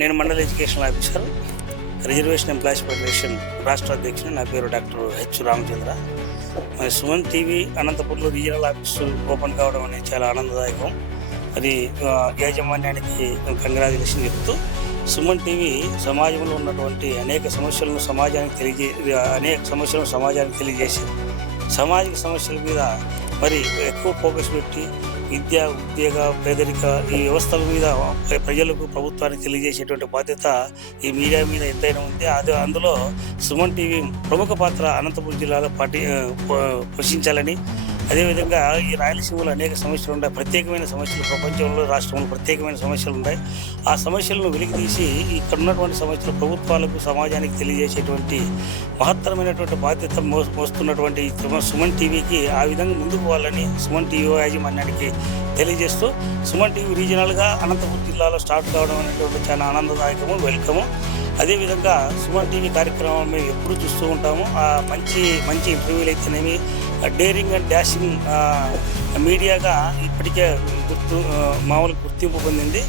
నేను మండల educational officer, reservation employees federation రాష్ట్ర అధ్యక్షుడు. నా పేరు డాక్టర్ హెచ్ రామచంద్ర. మరి సుమన్ టీవీ అనంతపురంలో రీజనల్ ఆఫీసు ఓపెన్ కావడం అనేది చాలా ఆనందదాయకం. అది యాజమాన్యానికి కంగ్రాచులేషన్ చెప్తూ, సుమన్ టీవీ సమాజంలో ఉన్నటువంటి అనేక సమస్యలను సమాజానికి తెలియజేసి సామాజిక సమస్యల మీద మరి ఎక్కువ ఫోకస్ పెట్టి విద్య, ఉద్యోగ, పేదరిక ఈ వ్యవస్థల మీద ప్రజలకు, ప్రభుత్వానికి తెలియజేసేటువంటి బాధ్యత ఈ మీడియా మీద ఎంతైనా ఉంది. అందులో సుమన్ టీవీ ప్రముఖ పాత్ర అనంతపురం జిల్లాలో పోషించాలని, అదేవిధంగా ఈ రాయలసీమలో అనేక సమస్యలు ఉన్నాయి, ప్రత్యేకమైన సమస్యలు, ప్రపంచంలో రాష్ట్రంలో ప్రత్యేకమైన సమస్యలు ఉన్నాయి. ఆ సమస్యలను వెలికితీసి ఇక్కడ ఉన్నటువంటి సమస్యలు ప్రభుత్వాలకు, సమాజానికి తెలియజేసేటువంటి మహత్తరమైనటువంటి బాధ్యత మోస్తున్నటువంటి సుమన్ టీవీకి ఆ విధంగా ముందుకు పోవాలని సుమన్ టీవీ యాజమాన్యానికి తెలియజేస్తూ, సుమన్ టీవీ రీజనల్గా అనంతపురం జిల్లాలో స్టార్ట్ కావడం అనేటువంటి చాలా ఆనందదాయకము, వెల్కము. అదేవిధంగా సుమన్ టీవీ కార్యక్రమం మేము ఎప్పుడు చూస్తూ ఉంటాము. మంచి మంచి ఇంటర్వ్యూలు అయితేనేమి, డేరింగ్ అండ్ డాషింగ్ మీడియాగా ఇప్పటికే గుర్తింపు పొందింది.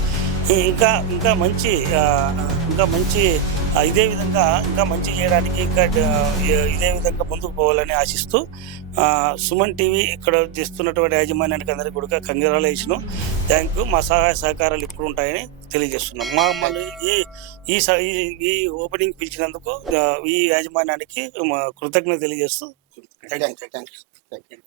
ఇంకా ఇంకా మంచి ఇదే విధంగా ఇంకా మంచి చేయడానికి ఇదే విధంగా ముందుకు పోవాలని ఆశిస్తూ, సుమన్ టీవీ ఇక్కడ చేస్తున్నటువంటి యాజమాన్యానికి అందరికీ కూడా కంగ్రాచులేషన్, థ్యాంక్ యూ. మా సహాయ సహకారాలు ఇప్పుడు ఉంటాయని తెలియజేస్తున్నాం. మమ్మల్ని ఈ ఓపెనింగ్ పిలిచినందుకు ఈ యాజమాన్యానికి కృతజ్ఞత తెలియజేస్తూ థ్యాంక్ యూ.